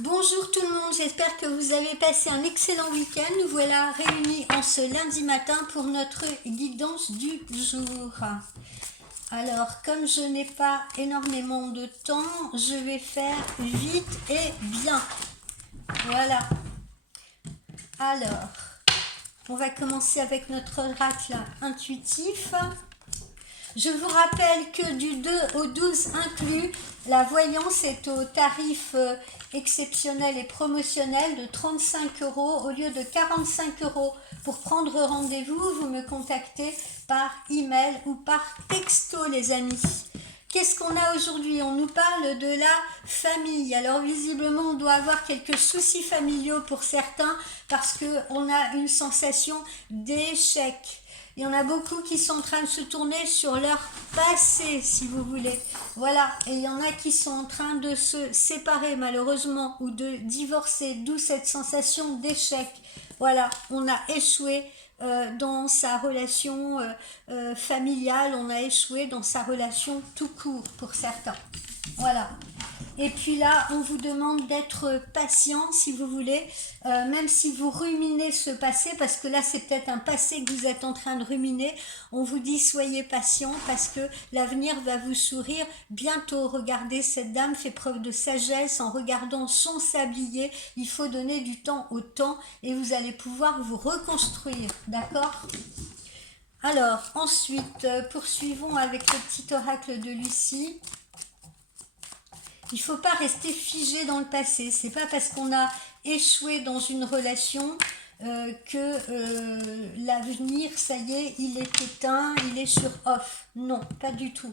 Bonjour tout le monde, j'espère que vous avez passé un excellent week-end. Nous voilà réunis en ce lundi matin pour notre guidance du jour. Alors, comme je n'ai pas énormément de temps, je vais faire vite et bien. Voilà. Alors, on va commencer avec notre oracle intuitif. Je vous rappelle que du 2 au 12 inclus, la voyance est au tarif exceptionnel et promotionnel de 35 € au lieu de 45 €. Pour prendre rendez-vous, vous me contactez par email ou par texto, les amis. Qu'est-ce qu'on a aujourd'hui? On nous parle de la famille. Alors visiblement, on doit avoir quelques soucis familiaux pour certains parce qu'on a une sensation d'échec. Il y en a beaucoup qui sont en train de se tourner sur leur passé, si vous voulez. Voilà, et il y en a qui sont en train de se séparer malheureusement ou de divorcer, d'où cette sensation d'échec. Voilà, on a échoué dans sa relation familiale, on a échoué dans sa relation tout court pour certains. Voilà. Et puis là, on vous demande d'être patient si vous voulez, même si vous ruminez ce passé, parce que là, c'est peut-être un passé que vous êtes en train de ruminer. On vous dit soyez patient parce que l'avenir va vous sourire bientôt. Regardez, cette dame fait preuve de sagesse en regardant son sablier. Il faut donner du temps au temps et vous allez pouvoir vous reconstruire, d'accord ? Alors, ensuite, poursuivons avec le petit oracle de Lucie. Il ne faut pas rester figé dans le passé. C'est pas parce qu'on a échoué dans une relation que l'avenir, ça y est, il est éteint, il est sur off. Non, pas du tout.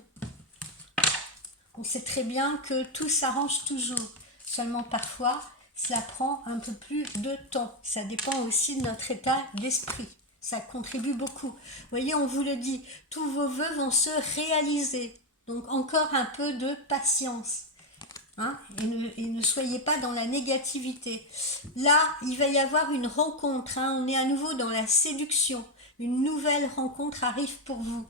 On sait très bien que tout s'arrange toujours. Seulement parfois, cela prend un peu plus de temps. Ça dépend aussi de notre état d'esprit. Ça contribue beaucoup. Vous voyez, on vous le dit, tous vos vœux vont se réaliser. Donc encore un peu de patience. Hein, et ne soyez pas dans la négativité. Là, il va y avoir une rencontre. Hein, on est à nouveau dans la séduction. Une nouvelle rencontre arrive pour vous.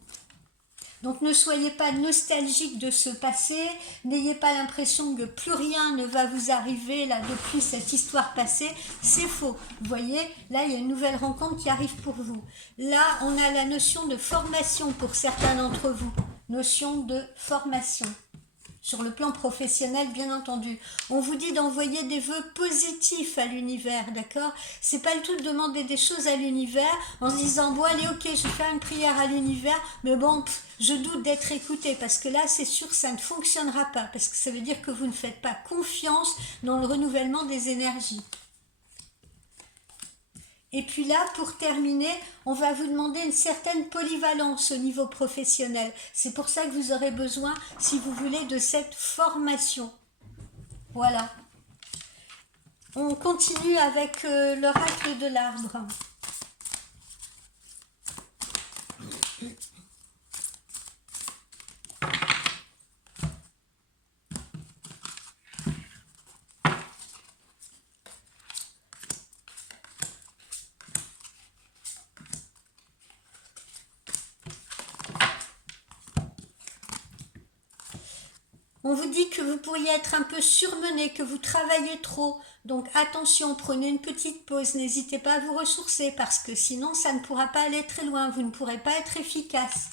Donc ne soyez pas nostalgique de ce passé. N'ayez pas l'impression que plus rien ne va vous arriver là depuis cette histoire passée. C'est faux. Vous voyez, là, il y a une nouvelle rencontre qui arrive pour vous. Là, on a la notion de formation pour certains d'entre vous. Notion de formation. Sur le plan professionnel, bien entendu. On vous dit d'envoyer des vœux positifs à l'univers, d'accord? C'est pas le tout de demander des choses à l'univers en se disant, bon allez, ok, je vais faire une prière à l'univers, mais bon, je doute d'être écouté, parce que là, c'est sûr que ça ne fonctionnera pas, parce que ça veut dire que vous ne faites pas confiance dans le renouvellement des énergies. Et puis là, pour terminer, on va vous demander une certaine polyvalence au niveau professionnel. C'est pour ça que vous aurez besoin, si vous voulez, de cette formation. Voilà. On continue avec l'oracle de l'arbre. On vous dit que vous pourriez être un peu surmené, que vous travaillez trop. Donc attention, prenez une petite pause, n'hésitez pas à vous ressourcer parce que sinon ça ne pourra pas aller très loin, vous ne pourrez pas être efficace.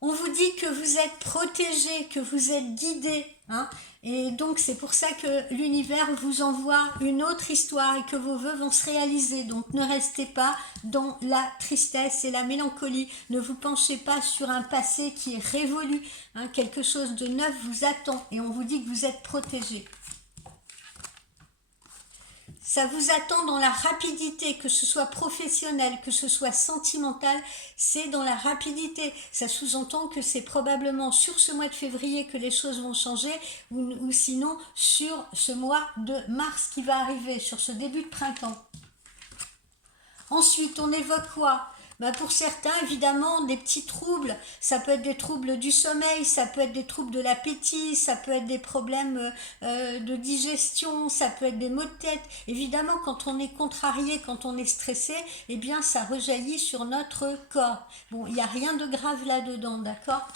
On vous dit que vous êtes protégé, que vous êtes guidé, hein, et donc c'est pour ça que l'univers vous envoie une autre histoire et que vos vœux vont se réaliser. Donc ne restez pas dans la tristesse et la mélancolie, ne vous penchez pas sur un passé qui est révolu, hein, quelque chose de neuf vous attend et on vous dit que vous êtes protégé. Ça vous attend dans la rapidité, que ce soit professionnel, que ce soit sentimental, c'est dans la rapidité. Ça sous-entend que c'est probablement sur ce mois de février que les choses vont changer ou sinon sur ce mois de mars qui va arriver, sur ce début de printemps. Ensuite, on évoque quoi ? Pour certains, évidemment, des petits troubles, ça peut être des troubles du sommeil, ça peut être des troubles de l'appétit, ça peut être des problèmes de digestion, ça peut être des maux de tête. Évidemment, quand on est contrarié, quand on est stressé, eh bien, ça rejaillit sur notre corps. Bon, il n'y a rien de grave là-dedans, d'accord ?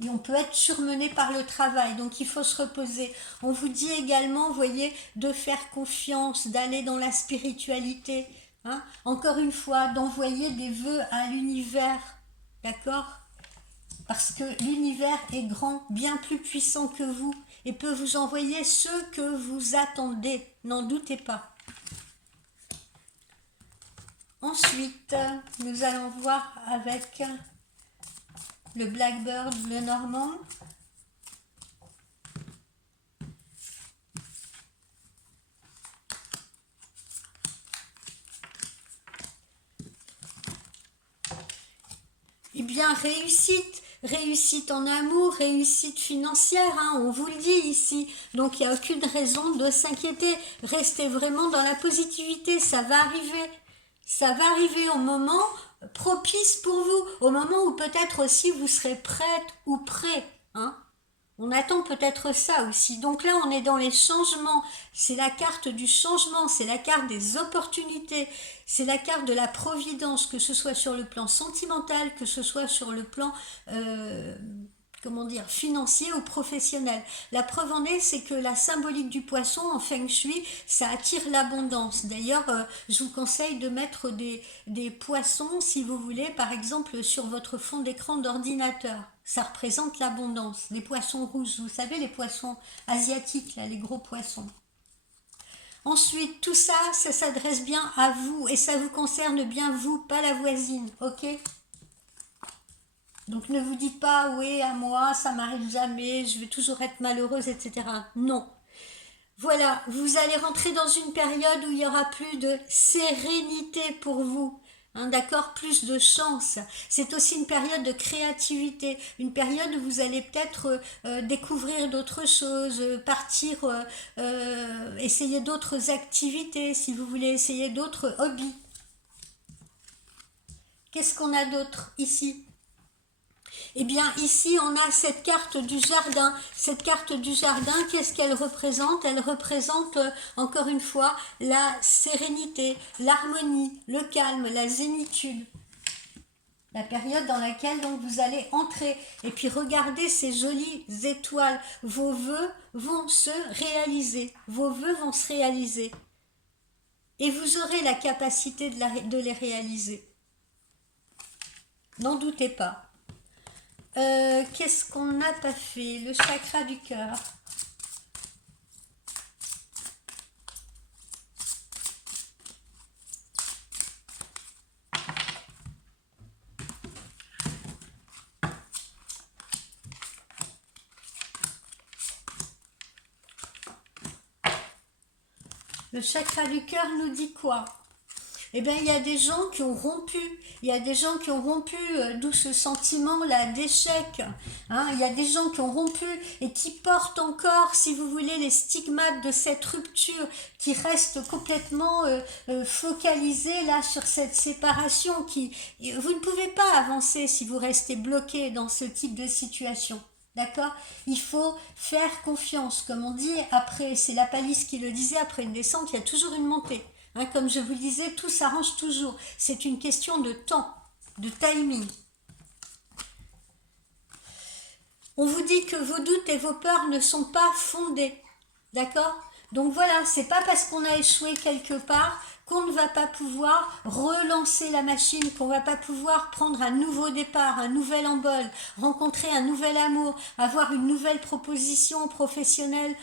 Et on peut être surmené par le travail, donc il faut se reposer. On vous dit également, vous voyez, de faire confiance, d'aller dans la spiritualité. Hein. Encore une fois, d'envoyer des vœux à l'univers, d'accord? Parce que l'univers est grand, bien plus puissant que vous, et peut vous envoyer ce que vous attendez, n'en doutez pas. Ensuite, nous allons voir avec le Blackbird, le Normand. Eh bien, réussite en amour, réussite financière, hein, on vous le dit ici. Donc, il n'y a aucune raison de s'inquiéter. Restez vraiment dans la positivité, ça va arriver. Ça va arriver au moment propice pour vous, au moment où peut-être aussi vous serez prête ou prêt. Hein. On attend peut-être ça aussi. Donc là, on est dans les changements. C'est la carte du changement, c'est la carte des opportunités, c'est la carte de la providence, que ce soit sur le plan sentimental, que ce soit sur le plan comment dire, financier ou professionnel. La preuve en est, c'est que la symbolique du poisson en Feng Shui, ça attire l'abondance. D'ailleurs, je vous conseille de mettre des poissons, si vous voulez, par exemple, sur votre fond d'écran d'ordinateur. Ça représente l'abondance. Les poissons rouges, vous savez, les poissons asiatiques, là, les gros poissons. Ensuite, tout ça, ça s'adresse bien à vous et ça vous concerne bien vous, pas la voisine, ok? Donc ne vous dites pas, oui, à moi, ça m'arrive jamais, je vais toujours être malheureuse, etc. Non. Voilà, vous allez rentrer dans une période où il y aura plus de sérénité pour vous. Hein, d'accord, plus de chance. C'est aussi une période de créativité, une période où vous allez peut-être découvrir d'autres choses, partir, essayer d'autres activités, si vous voulez essayer d'autres hobbies. Qu'est-ce qu'on a d'autre ici? Eh bien, ici, on a cette carte du jardin. Cette carte du jardin, qu'est-ce qu'elle représente? Elle représente, encore une fois, la sérénité, l'harmonie, le calme, la zénitude. La période dans laquelle donc vous allez entrer. Et puis, regardez ces jolies étoiles. Vos vœux vont se réaliser. Vos vœux vont se réaliser. Et vous aurez la capacité de les réaliser. N'en doutez pas. Qu'est-ce qu'on n'a pas fait? Le chakra du cœur. Le chakra du cœur nous dit quoi? Eh bien, il y a des gens qui ont rompu, d'où ce sentiment-là d'échec. Hein, il y a des gens qui ont rompu et qui portent encore, si vous voulez, les stigmates de cette rupture, qui restent complètement focalisés là sur cette séparation. Vous ne pouvez pas avancer si vous restez bloqué dans ce type de situation. D'accord? Il faut faire confiance. Comme on dit, après, c'est la palisse qui le disait, après une descente, il y a toujours une montée. Hein, comme je vous le disais, tout s'arrange toujours. C'est une question de temps, de timing. On vous dit que vos doutes et vos peurs ne sont pas fondés. D'accord? Donc voilà, c'est pas parce qu'on a échoué quelque part qu'on ne va pas pouvoir relancer la machine, qu'on ne va pas pouvoir prendre un nouveau départ, un nouvel envol, rencontrer un nouvel amour, avoir une nouvelle proposition professionnelle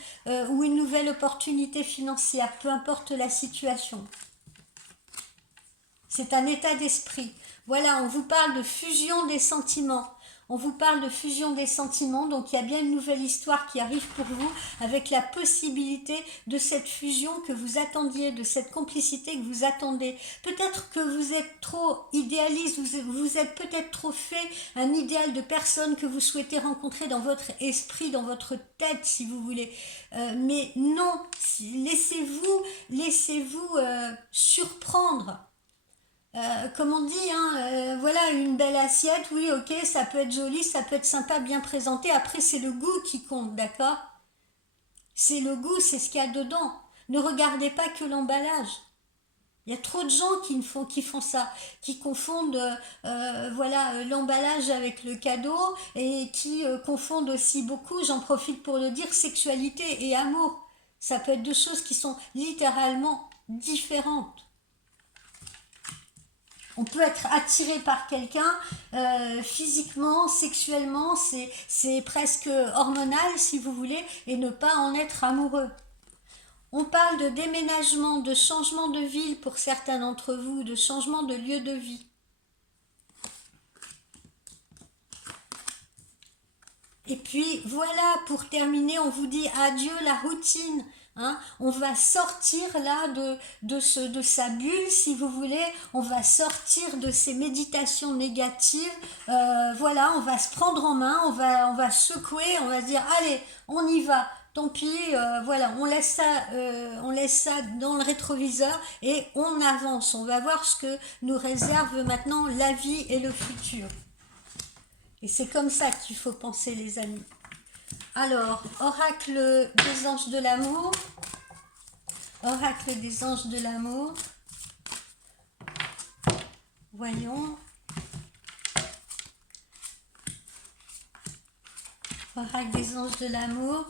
ou une nouvelle opportunité financière, peu importe la situation. C'est un état d'esprit. Voilà, on vous parle de fusion des sentiments. On vous parle de fusion des sentiments, donc il y a bien une nouvelle histoire qui arrive pour vous avec la possibilité de cette fusion que vous attendiez, de cette complicité que vous attendez. Peut-être que vous êtes trop idéaliste, vous êtes peut-être trop fait un idéal de personne que vous souhaitez rencontrer dans votre esprit, dans votre tête si vous voulez. Mais non, laissez-vous surprendre. Comme on dit, hein, voilà une belle assiette, oui ok, ça peut être joli, ça peut être sympa, bien présenté, après c'est le goût qui compte, d'accord? C'est le goût, c'est ce qu'il y a dedans. Ne regardez pas que l'emballage. Il y a trop de gens qui font ça, qui confondent voilà, l'emballage avec le cadeau et qui confondent aussi beaucoup, j'en profite pour le dire, sexualité et amour. Ça peut être deux choses qui sont littéralement différentes. On peut être attiré par quelqu'un physiquement, sexuellement, c'est presque hormonal si vous voulez, et ne pas en être amoureux. On parle de déménagement, de changement de ville pour certains d'entre vous, de changement de lieu de vie. Et puis voilà, pour terminer, on vous dit adieu la routine. Hein, on va sortir là de sa bulle, si vous voulez. On va sortir de ces méditations négatives. Voilà, on va se prendre en main, on va secouer, on va se dire allez, on y va. Tant pis, voilà, on laisse ça dans le rétroviseur et on avance. On va voir ce que nous réserve maintenant la vie et le futur. Et c'est comme ça qu'il faut penser, les amis. Alors, oracle des anges de l'amour. Oracle des anges de l'amour. Voyons. Oracle des anges de l'amour.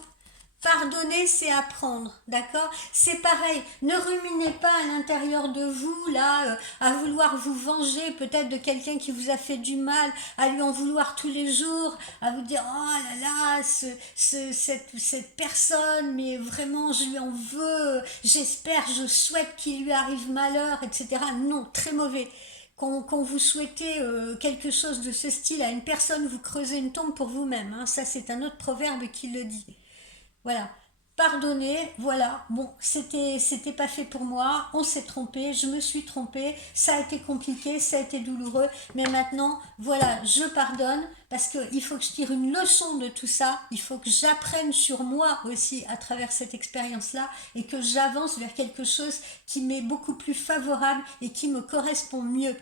Pardonner, c'est apprendre, d'accord? C'est pareil, ne ruminez pas à l'intérieur de vous, là, à vouloir vous venger peut-être de quelqu'un qui vous a fait du mal, à lui en vouloir tous les jours, à vous dire, oh là là, cette personne, mais vraiment, je lui en veux, j'espère, je souhaite qu'il lui arrive malheur, etc. Non, très mauvais. Quand vous souhaitez quelque chose de ce style à une personne, vous creusez une tombe pour vous-même, hein. Ça, c'est un autre proverbe qui le dit. Voilà, pardonnez, voilà, bon, c'était pas fait pour moi, on s'est trompé, je me suis trompée, ça a été compliqué, ça a été douloureux, mais maintenant, voilà, je pardonne, parce qu'il faut que je tire une leçon de tout ça, il faut que j'apprenne sur moi aussi à travers cette expérience-là, et que j'avance vers quelque chose qui m'est beaucoup plus favorable et qui me correspond mieux.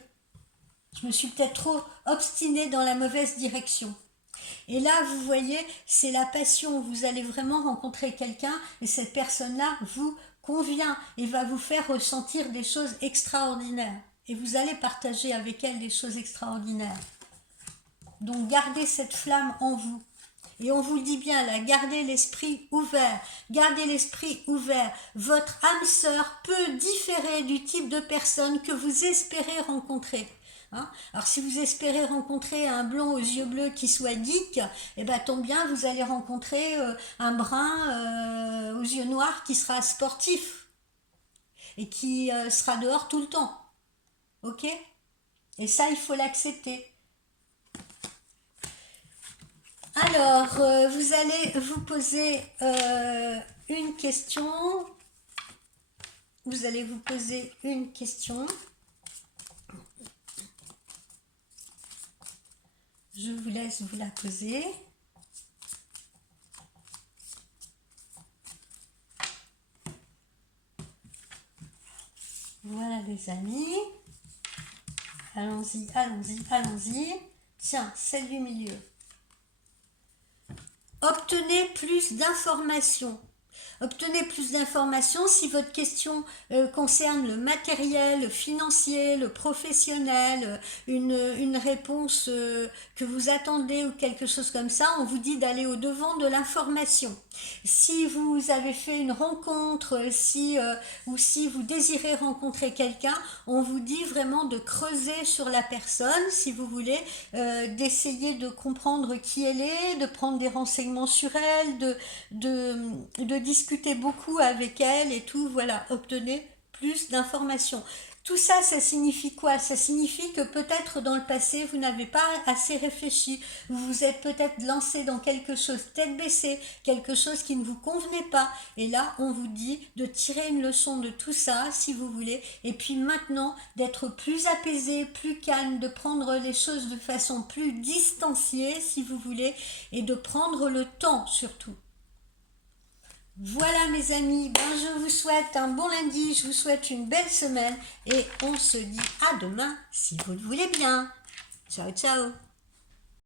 Je me suis peut-être trop obstinée dans la mauvaise direction. Et là, vous voyez, c'est la passion. Vous allez vraiment rencontrer quelqu'un et cette personne-là vous convient et va vous faire ressentir des choses extraordinaires. Et vous allez partager avec elle des choses extraordinaires. Donc, gardez cette flamme en vous. Et on vous le dit bien là, gardez l'esprit ouvert. Gardez l'esprit ouvert. Votre âme sœur peut différer du type de personne que vous espérez rencontrer. Hein, alors si vous espérez rencontrer un blond aux yeux bleus qui soit geek, eh ben tombe bien, vous allez rencontrer un brun aux yeux noirs qui sera sportif et qui sera dehors tout le temps. Ok? Et ça, il faut l'accepter. Alors, vous allez vous poser une question. Vous allez vous poser une question. Je vous laisse vous la poser. Voilà les amis. Allons-y, allons-y, allons-y. Tiens, celle du milieu. Obtenez plus d'informations. Obtenez plus d'informations si votre question concerne le matériel, le financier, le professionnel, une réponse que vous attendez ou quelque chose comme ça, on vous dit d'aller au-devant de l'information. Si vous avez fait une rencontre, ou si vous désirez rencontrer quelqu'un, on vous dit vraiment de creuser sur la personne, si vous voulez, d'essayer de comprendre qui elle est, de prendre des renseignements sur elle, de discuter beaucoup avec elle et tout, voilà, obtenez plus d'informations. Tout ça, ça signifie quoi? Ça signifie que peut-être dans le passé, vous n'avez pas assez réfléchi, vous vous êtes peut-être lancé dans quelque chose tête baissée, quelque chose qui ne vous convenait pas. Et là, on vous dit de tirer une leçon de tout ça, si vous voulez, et puis maintenant, d'être plus apaisé, plus calme, de prendre les choses de façon plus distanciée, si vous voulez, et de prendre le temps surtout. Voilà mes amis, je vous souhaite un bon lundi, je vous souhaite une belle semaine et on se dit à demain si vous le voulez bien. Ciao ciao.